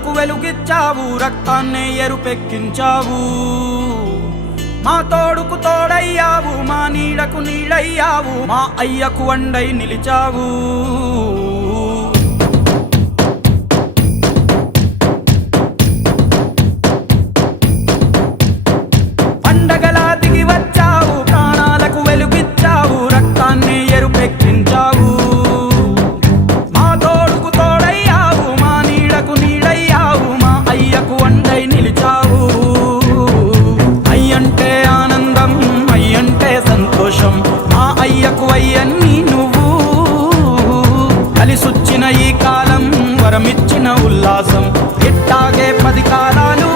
కళ్ళకు వెలుగిచ్చావు, రక్తాన్నే ఎరుపెక్కించావు. మా తోడుకు తోడయ్యావు, మా నీడకు నీడయ్యావు, మా అయ్యకు వండై నిలిచావు. పండగలా దిగి వచ్చావు, ప్రాణాలకు వెలుగిచ్చావు, రక్తాన్ని ఎరుపెక్కించావు. మా తోడుకు తోడయ్యావు, మా నీడకు నీడయ్యావు, మా అయ్యకు వండై నిలిచావు. అయ్యంటే ఆనందం, అయ్యంటే సంతోషం, మా అయ్యకు అయ్యన్ని నువ్వు. కలిసొచ్చిన ఈ కాలం వరమిచ్చిన ఉల్లాసం, ఇట్టాగే 10 కాలాలు